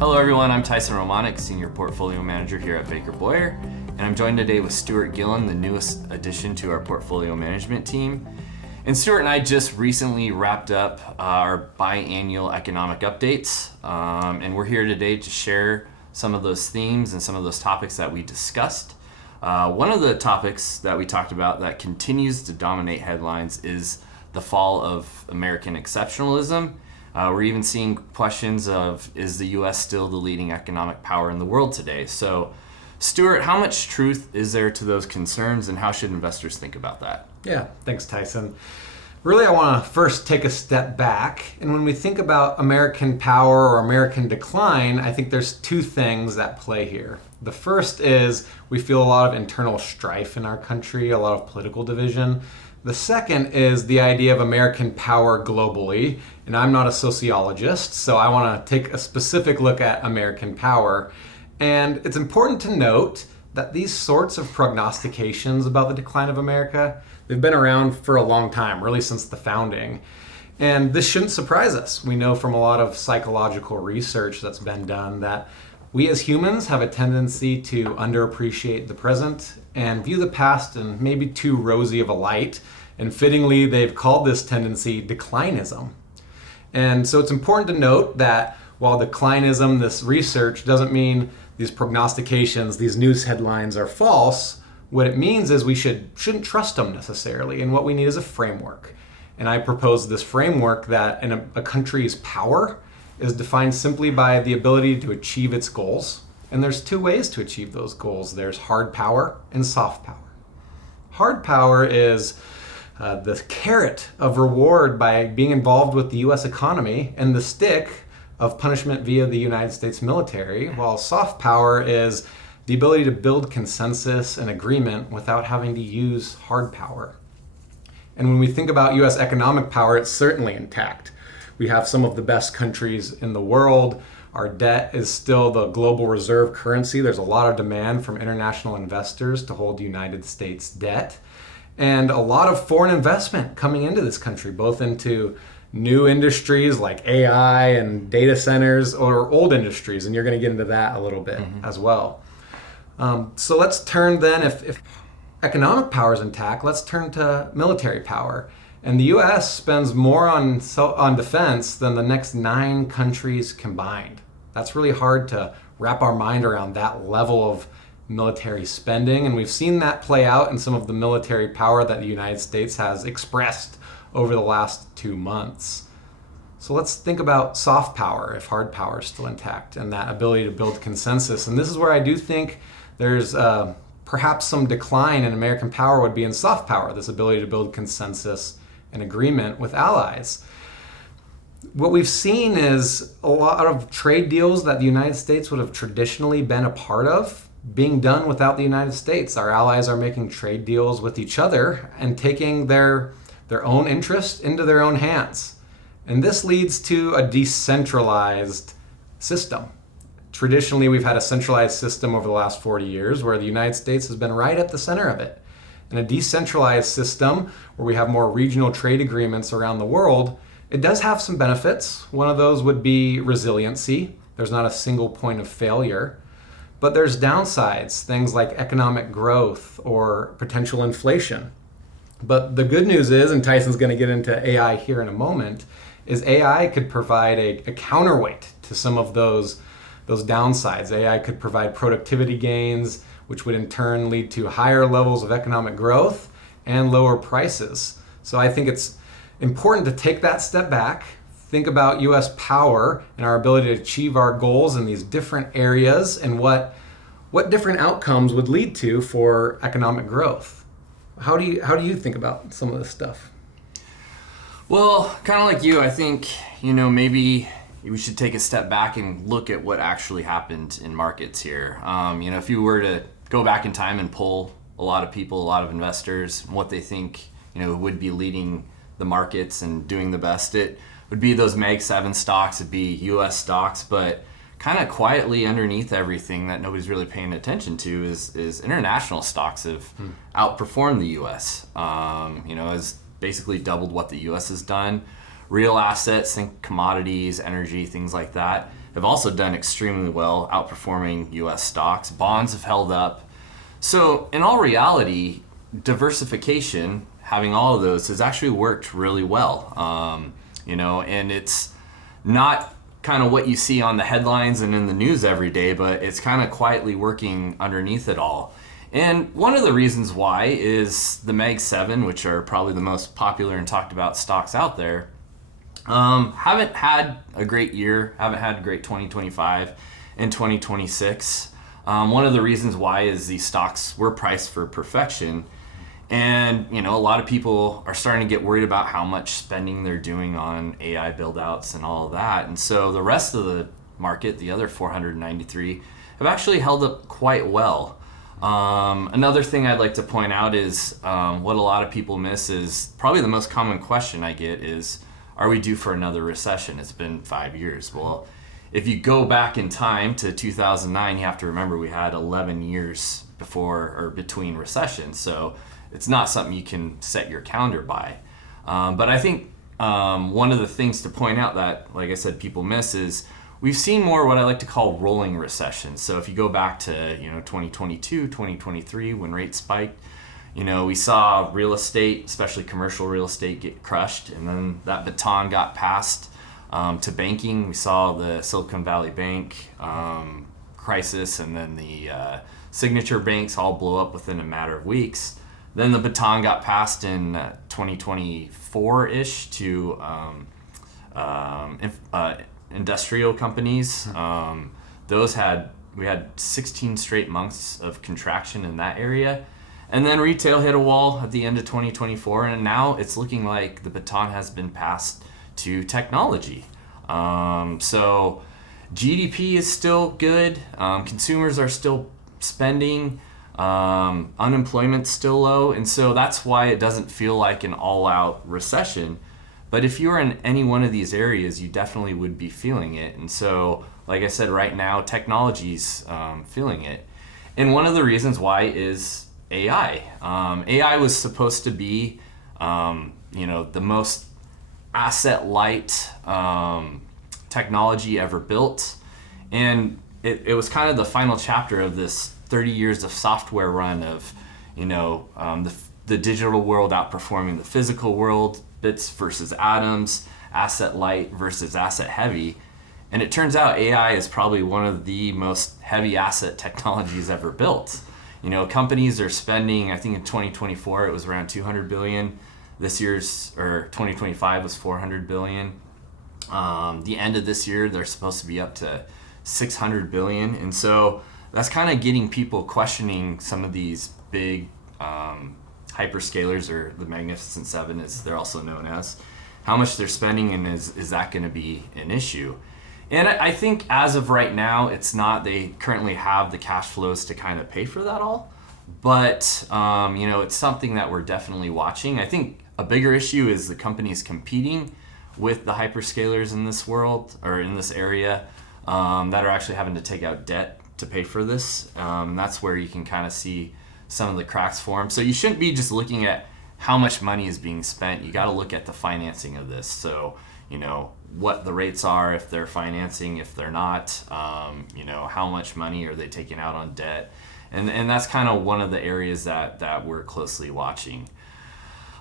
Hello everyone, I'm Tyson Romanic, Senior Portfolio Manager here at Baker Boyer, and I'm joined today with Stuart Gillin, the newest addition to our portfolio management team. And Stuart and I just recently wrapped up our biannual economic updates, and we're here today to share some of those themes and some of those topics that we discussed. One of the topics that we talked about that continues to dominate headlines is the fall of American exceptionalism. We're even seeing questions of, is the U.S. still the leading economic power in the world today? So, Stuart, how much truth is there to those concerns, and how should investors think about that? Yeah, thanks, Tyson. Really, I want to first take a step back. And when we think about American power or American decline, I think there's two things that play here. The first is we feel a lot of internal strife in our country, a lot of political division. The second is the idea of American power globally, and I'm not a sociologist, so I want to take a specific look at American power. And it's important to note that these sorts of prognostications about the decline of America, they've been around for a long time, really since the founding. And this shouldn't surprise us. We know from a lot of psychological research that's been done that we as humans have a tendency to underappreciate the present and view the past in maybe too rosy of a light. And fittingly, they've called this tendency declinism. And so it's important to note that while declinism, this research, doesn't mean these prognostications, these news headlines are false, what it means is we shouldn't trust them necessarily. And what we need is a framework. And I propose this framework that in a country's power is defined simply by the ability to achieve its goals. And there's two ways to achieve those goals. There's hard power and soft power. Hard power is the carrot of reward by being involved with the U.S. economy, and the stick of punishment via the United States military, while soft power is the ability to build consensus and agreement without having to use hard power. And when we think about U.S. economic power, it's certainly intact. We have some of the best countries in the world. Our debt is still the global reserve currency. There's a lot of demand from international investors to hold United States debt. And a lot of foreign investment coming into this country, both into new industries like AI and data centers, or old industries. And you're going to get into that a little bit as well. So let's turn then, if economic power is intact, let's turn to military power. And the U.S. spends more on defense than the next 9 countries combined. That's really hard to wrap our mind around, that level of military spending. And we've seen that play out in some of the military power that the United States has expressed over the last 2 months. So let's think about soft power, if hard power is still intact, and that ability to build consensus. And this is where I do think there's perhaps some decline in American power would be in soft power, this ability to build consensus and agreement with allies. What we've seen is a lot of trade deals that the United States would have traditionally been a part of being done without the United States. Our allies are making trade deals with each other and taking their own interest into their own hands. And this leads to a decentralized system. Traditionally, we've had a centralized system over the last 40 years where the United States has been right at the center of it. In a decentralized system where we have more regional trade agreements around the world, it does have some benefits. One of those would be resiliency. There's not a single point of failure. But there's downsides, things like economic growth or potential inflation. But the good news is, and Tyson's going to get into AI here in a moment, is AI could provide a counterweight to some of those downsides. AI could provide productivity gains, which would in turn lead to higher levels of economic growth and lower prices. So I think it's important to take that step back, think about U.S. power and our ability to achieve our goals in these different areas and what different outcomes would lead to for economic growth. How do you think about some of this stuff? Well, kind of like you, I think, maybe we should take a step back and look at what actually happened in markets here. If you were to go back in time and poll a lot of people, a lot of investors, what they think, would be leading the markets and doing the best, it would be those Mag 7 stocks, it'd be U.S. stocks, but kind of quietly underneath everything that nobody's really paying attention to is international stocks have outperformed the U.S. Has basically doubled what the U.S. has done. Real assets, think commodities, energy, things like that, have also done extremely well, outperforming US stocks. Bonds have held up. So in all reality, diversification, having all of those, has actually worked really well. And it's not kind of what you see on the headlines and in the news every day, but it's kind of quietly working underneath it all. And one of the reasons why is the Mag 7, which are probably the most popular and talked about stocks out there, haven't had a great year, haven't had a great 2025 and 2026. One of the reasons why is these stocks were priced for perfection. And, a lot of people are starting to get worried about how much spending they're doing on AI build-outs and all of that. And so the rest of the market, the other 493, have actually held up quite well. Another thing I'd like to point out is what a lot of people miss is probably the most common question I get is, are we due for another recession? It's been 5 years. Well, if you go back in time to 2009, you have to remember we had 11 years before or between recessions. So it's not something you can set your calendar by. But I think one of the things to point out that, like I said, people miss is we've seen more what I like to call rolling recessions. So if you go back to 2022, 2023, when rates spiked, we saw real estate, especially commercial real estate, get crushed, and then that baton got passed to banking. We saw the Silicon Valley Bank crisis, and then the signature banks all blow up within a matter of weeks. Then the baton got passed in 2024-ish to industrial companies. We had 16 straight months of contraction in that area. And then retail hit a wall at the end of 2024, and now it's looking like the baton has been passed to technology. So GDP is still good. Consumers are still spending. Unemployment's still low, and so that's why it doesn't feel like an all-out recession. But if you're in any one of these areas, you definitely would be feeling it. And so, like I said, right now, technology's feeling it. And one of the reasons why is AI. AI was supposed to be, the most asset-light technology ever built. And it was kind of the final chapter of this 30 years of software run of, the digital world outperforming the physical world, bits versus atoms, asset light versus asset heavy. And it turns out AI is probably one of the most heavy asset technologies ever built. Companies are spending, I think in 2024 it was around 200 billion. This year's, or 2025 was 400 billion. The end of this year, they're supposed to be up to 600 billion. And so that's kind of getting people questioning some of these big hyperscalers, or the Magnificent Seven as they're also known as, how much they're spending, and is that going to be an issue? And I think as of right now, it's not. They currently have the cash flows to kind of pay for that all. But, it's something that we're definitely watching. I think a bigger issue is the companies competing with the hyperscalers in this world, or in this area, that are actually having to take out debt to pay for this. That's where you can kind of see some of the cracks form. So you shouldn't be just looking at how much money is being spent. You got to look at the financing of this. So, what the rates are, if they're financing, if they're not, how much money are they taking out on debt. And that's kind of one of the areas that we're closely watching.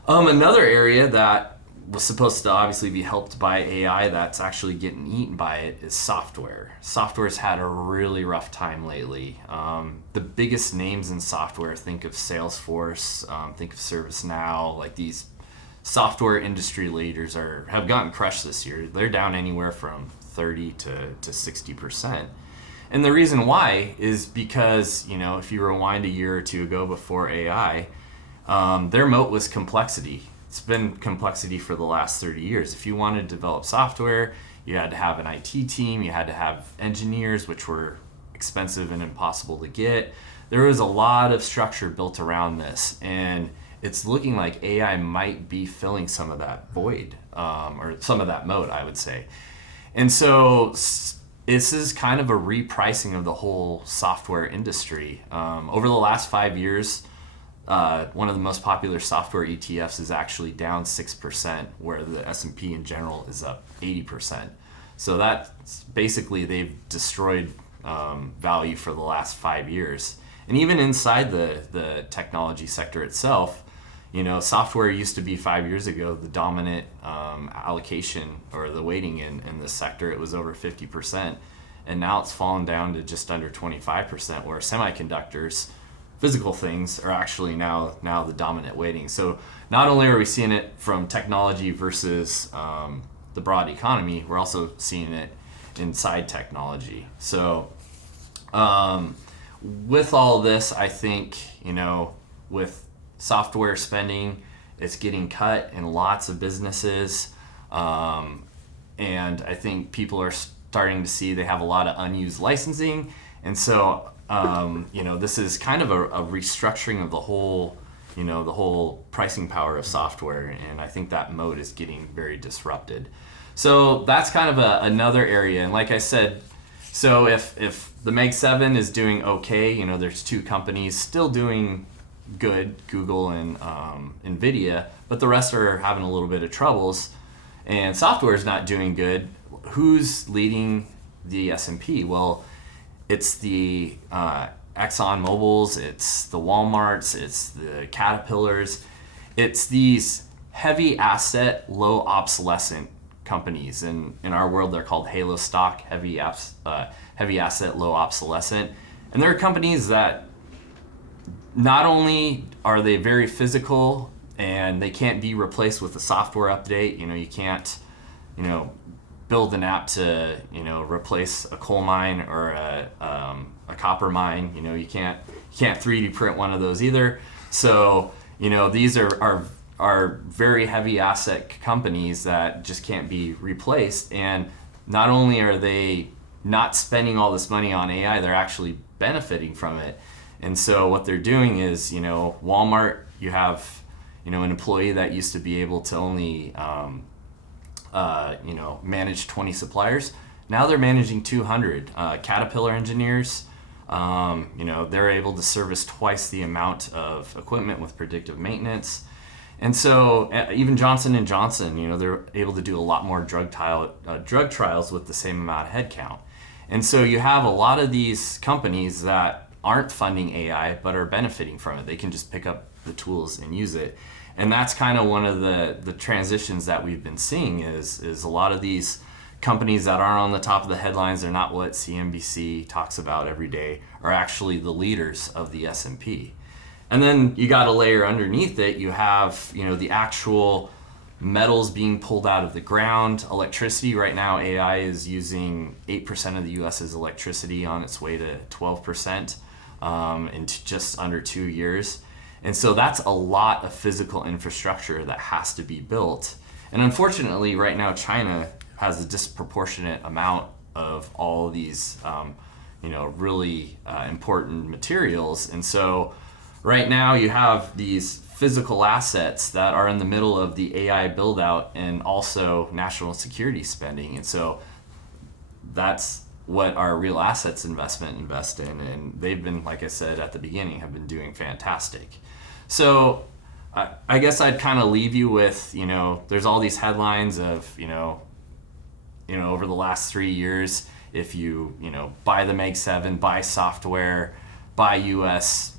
Another area that was supposed to obviously be helped by AI that's actually getting eaten by it is software. Software's had a really rough time lately. The biggest names in software, think of Salesforce, think of ServiceNow, like these software industry leaders have gotten crushed this year. They're down anywhere from 30 to 60%. And the reason why is because, if you rewind a year or two ago before AI, their moat was complexity. It's been complexity for the last 30 years. If you wanted to develop software, you had to have an IT team, you had to have engineers, which were expensive and impossible to get. There was a lot of structure built around this, and it's looking like AI might be filling some of that void, or some of that moat, I would say. And so this is kind of a repricing of the whole software industry. Over the last 5 years, one of the most popular software ETFs is actually down 6%, where the S&P in general is up 80%. So that's basically they've destroyed value for the last 5 years. And even inside the technology sector itself, software used to be 5 years ago the dominant allocation or the weighting in this sector. It was over 50%, and now it's fallen down to just under 25%, where semiconductors, physical things, are actually now the dominant weighting. So not only are we seeing it from technology versus the broad economy, we're also seeing it inside technology. So with all this, I think, with software spending, it's getting cut in lots of businesses. And I think people are starting to see they have a lot of unused licensing. And so, this is kind of a restructuring of the whole pricing power of software. And I think that mode is getting very disrupted. So that's kind of another area. And like I said, so if the Meg 7 is doing okay, there's two companies still doing good, Google and NVIDIA, but the rest are having a little bit of troubles, and software is not doing good. Who's leading the S&P? Well, it's the Exxon Mobils, it's the Walmarts, it's the Caterpillars, it's these heavy asset, low obsolescent companies. And in our world, they're called halo stock, heavy asset, low obsolescent. And they're companies that not only are they very physical and they can't be replaced with a software update. You can't, build an app to, replace a coal mine or a copper mine. You can't 3D print one of those either. So, these are very heavy asset companies that just can't be replaced. And not only are they not spending all this money on AI, they're actually benefiting from it. And so what they're doing is, Walmart, you have, an employee that used to be able to only, manage 20 suppliers. Now they're managing 200. Caterpillar engineers, they're able to service twice the amount of equipment with predictive maintenance. And so even Johnson & Johnson, they're able to do a lot more drug trials with the same amount of headcount. And so you have a lot of these companies that aren't funding AI but are benefiting from it. They can just pick up the tools and use it. And that's kind of one of the transitions that we've been seeing is a lot of these companies that aren't on the top of the headlines, they're not what CNBC talks about every day, are actually the leaders of the S&P. And then you got a layer underneath it, you have, the actual metals being pulled out of the ground. Electricity right now, AI is using 8% of the US's electricity, on its way to 12% in just under 2 years. And so that's a lot of physical infrastructure that has to be built. And unfortunately, right now, China has a disproportionate amount of all of these, really important materials. And so right now you have these physical assets that are in the middle of the AI build out and also national security spending. And so that's what our real assets invest in. And they've been, like I said at the beginning, have been doing fantastic. So I guess I'd kind of leave you with, there's all these headlines of, over the last 3 years, if you, buy the Meg 7, buy software, buy US,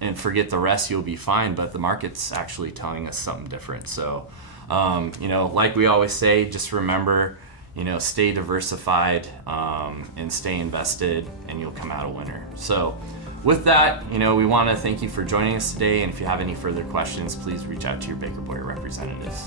and forget the rest, you'll be fine. But the market's actually telling us something different. So, like we always say, just remember, stay diversified and stay invested, and you'll come out a winner. So with that, we want to thank you for joining us today. And if you have any further questions, please reach out to your Baker Boyer representatives.